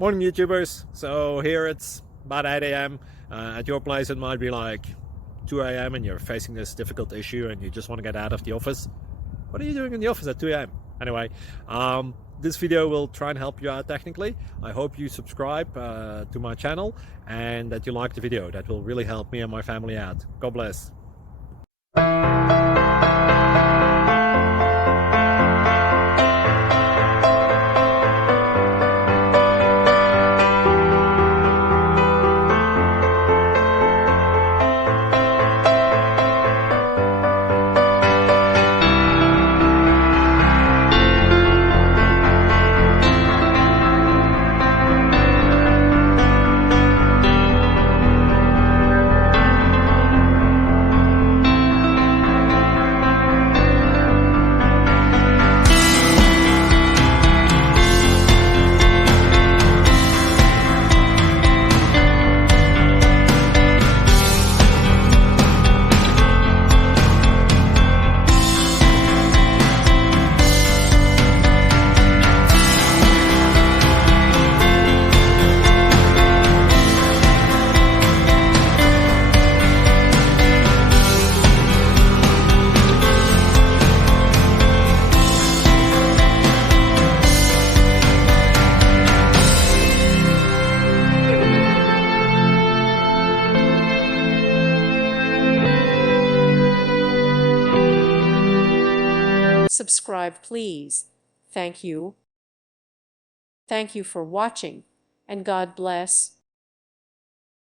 Morning YouTubers. So here it's about 8 a.m. At your place it might be like 2 a.m. and you're facing this difficult issue and you just want to get out of the office. What are you doing in the office at 2 a.m.? Anyway, this video will try and help you out technically. I hope you subscribe to my channel and that you like the video. That will really help me and my family out. God bless. Subscribe, please. Thank you. Thank you for watching, and God bless.